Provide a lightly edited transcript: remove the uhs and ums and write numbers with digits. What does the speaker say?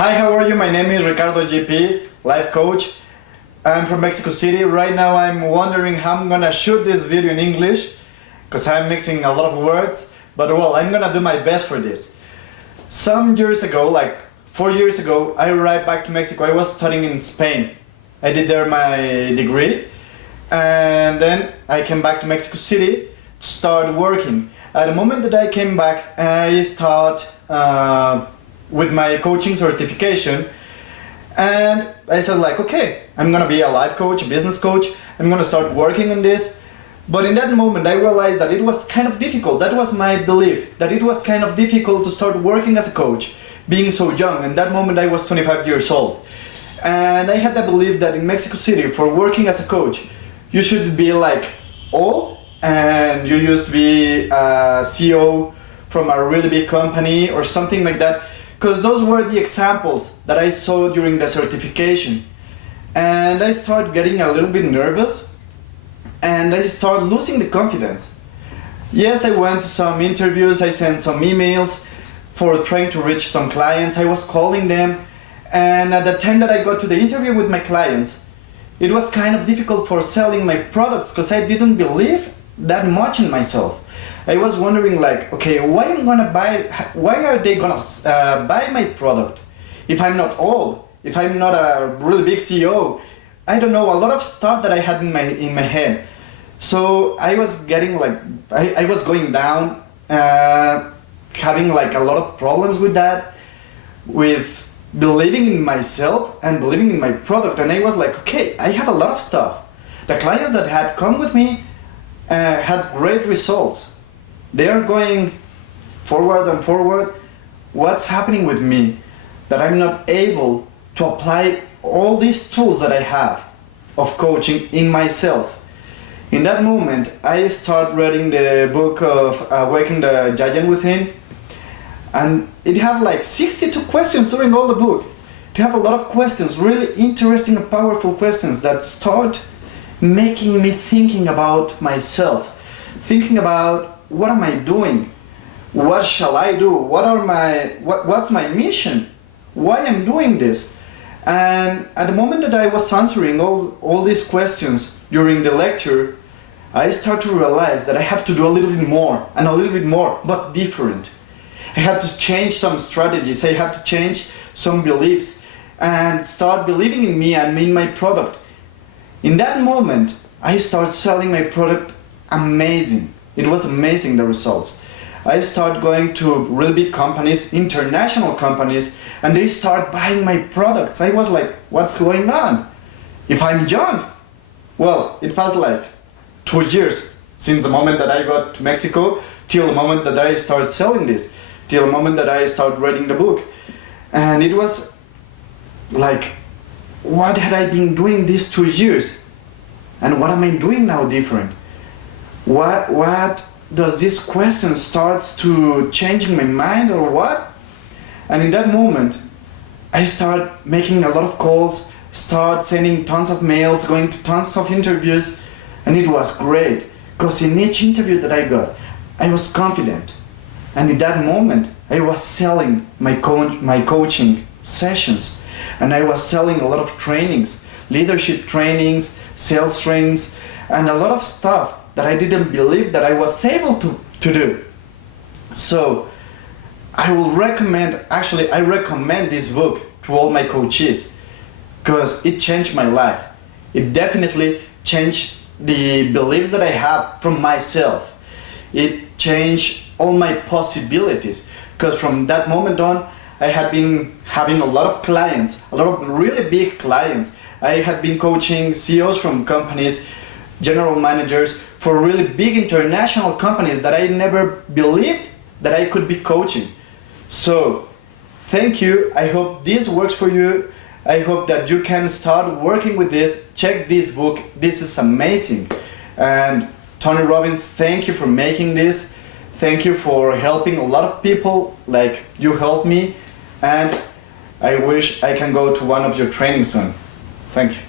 Hi, how are you? My name is Ricardo GP, life coach. I'm from Mexico City. Right now I'm wondering how I'm gonna shoot this video in English because I'm mixing a lot of words, but well, I'm gonna do my best for this. Some years ago, like 4 years ago, I arrived back to Mexico. I was studying in Spain. I did there my degree, and then I came back to Mexico City to start working. At the moment that I came back, I started with my coaching certification, and I said like, okay, I'm gonna be a life coach, a business coach, I'm gonna start working on this. But in that moment I realized that it was kind of difficult. That was my belief, that it was kind of difficult to start working as a coach, being so young. In that moment I was 25 years old. And I had the belief that in Mexico City, for working as a coach, you should be like old, and you used to be a CEO from a really big company or something like that, because those were the examples that I saw during the certification. And I started getting a little bit nervous, and I started losing the confidence. Yes, I went to some interviews, I sent some emails for trying to reach some clients, I was calling them, and at the time that I got to the interview with my clients, it was kind of difficult for selling my products because I didn't believe that much in myself. I was wondering like, okay, why are they gonna buy my product if I'm not old, if I'm not a really big CEO? I don't know, a lot of stuff that I had in my head. So I was getting like, I was going down, having like a lot of problems with that, with believing in myself and believing in my product. And I was like, okay, I have a lot of stuff. The clients that had come with me had great results. They are going forward and forward. What's happening with me that I'm not able to apply all these tools that I have of coaching in myself? In that moment, I started reading the book of Awaken the Giant Within, and it had like 62 questions during all the book. To have a lot of questions, really interesting and powerful questions that start making me thinking about myself, thinking about what am I doing, what shall I do, what's my mission, why I'm doing this. And at the moment that I was answering all these questions during the lecture, I start to realize that I have to do a little bit more, and a little bit more, but different. I have to change some strategies, I have to change some beliefs, and start believing in me and in my product. In that moment, I start selling my product amazing. It was amazing, the results. I start going to really big companies, international companies, and they start buying my products. I was like, what's going on? If I'm young, well, it passed like 2 years since the moment that I got to Mexico till the moment that I started selling this, till the moment that I started reading the book. And it was like, what had I been doing these 2 years? And what am I doing now different? What does this question starts to changing my mind or what? And in that moment, I start making a lot of calls, start sending tons of mails, going to tons of interviews, and it was great because in each interview that I got, I was confident. And in that moment, I was selling my coaching sessions, and I was selling a lot of trainings, leadership trainings, sales trainings, and a lot of stuff that I didn't believe that I was able to do. So I will recommend, actually I recommend this book to all my coaches because it changed my life. It definitely changed the beliefs that I have from myself. It changed all my possibilities, because from that moment on I had been having a lot of clients, a lot of really big clients. I had been coaching CEOs from companies, general managers for really big international companies that I never believed that I could be coaching. So thank you. I hope this works for you. I hope that you can start working with this. Check this book. This is amazing. And Tony Robbins, thank you for making this. Thank you for helping a lot of people like you helped me. And I wish I can go to one of your trainings soon. Thank you.